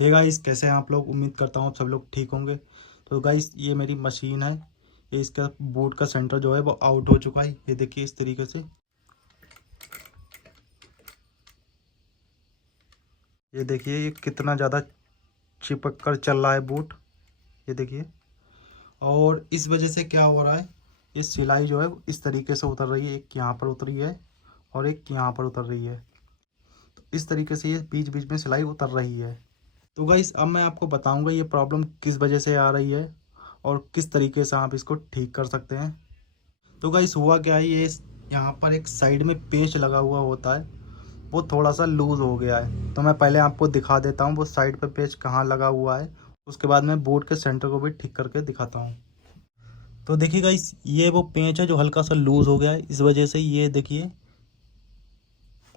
Hey guys, कैसे हैं आप लोग। उम्मीद करता हूँ आप सब लोग ठीक होंगे। तो गाइस, ये मेरी मशीन है। ये इसका बोर्ड का सेंटर जो है वो आउट हो चुका है। ये देखिए इस तरीके से। ये देखिए ये कितना ज़्यादा चिपक कर चल रहा है बोर्ड। ये देखिए। और इस वजह से क्या हो रहा है, ये सिलाई जो है वो इस तरीके से उतर रही है। एक यहाँ पर उतरी है और एक यहाँ पर उतर रही है। तो इस तरीके से ये बीच बीच में सिलाई उतर रही है। तो गाइस, अब मैं आपको बताऊंगा ये प्रॉब्लम किस वजह से आ रही है और किस तरीके से आप इसको ठीक कर सकते हैं। तो गाइस, हुआ क्या है, ये यहाँ पर एक साइड में पेंच लगा हुआ होता है, वो थोड़ा सा लूज़ हो गया है। तो मैं पहले आपको दिखा देता हूँ वो साइड पे पेंच कहाँ लगा हुआ है। उसके बाद मैं बोर्ड के सेंटर को भी ठीक करके दिखाता हूँ। तो देखिए गाइस, ये वो पेंच है जो हल्का सा लूज़ हो गया है। इस वजह से ये देखिए,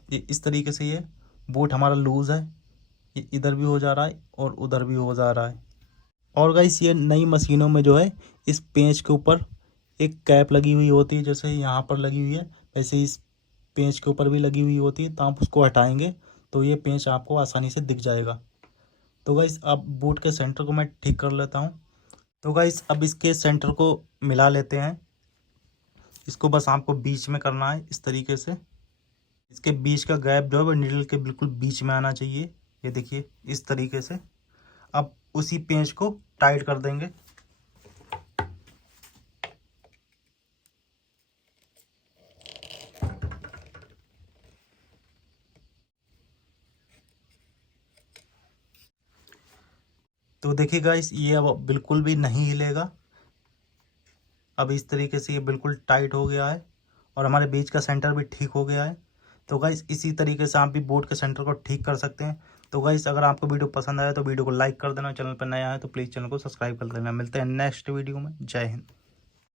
ये इस तरीके से ये बोर्ड हमारा लूज़ है। ये इधर भी हो जा रहा है और उधर भी हो जा रहा है। और गाइस, ये नई मशीनों में जो है इस पेंच के ऊपर एक कैप लगी हुई होती है, जैसे यहाँ पर लगी हुई है वैसे इस पेंच के ऊपर भी लगी हुई होती है। तो आप उसको हटाएंगे तो ये पेंच आपको आसानी से दिख जाएगा। तो गाइस, अब बोर्ड के सेंटर को मैं ठीक कर लेता हूँ। तो गाइस, अब इसके सेंटर को मिला लेते हैं। इसको बस आपको बीच में करना है इस तरीके से। इसके बीच का गैप जो है वो नीडल के बिल्कुल बीच में आना चाहिए। ये देखिए इस तरीके से। अब उसी पेंच को टाइट कर देंगे। तो देखिए गाइस, ये अब बिल्कुल भी नहीं हिलेगा। अब इस तरीके से ये बिल्कुल टाइट हो गया है और हमारे बीच का सेंटर भी ठीक हो गया है। तो गाइस, इसी तरीके से आप भी बोर्ड के सेंटर को ठीक कर सकते हैं। तो गाइस, अगर आपको वीडियो पसंद आया तो वीडियो को लाइक कर देना। चैनल पर नया है तो प्लीज़ चैनल को सब्सक्राइब कर देना। मिलते हैं नेक्स्ट वीडियो में। जय हिंद।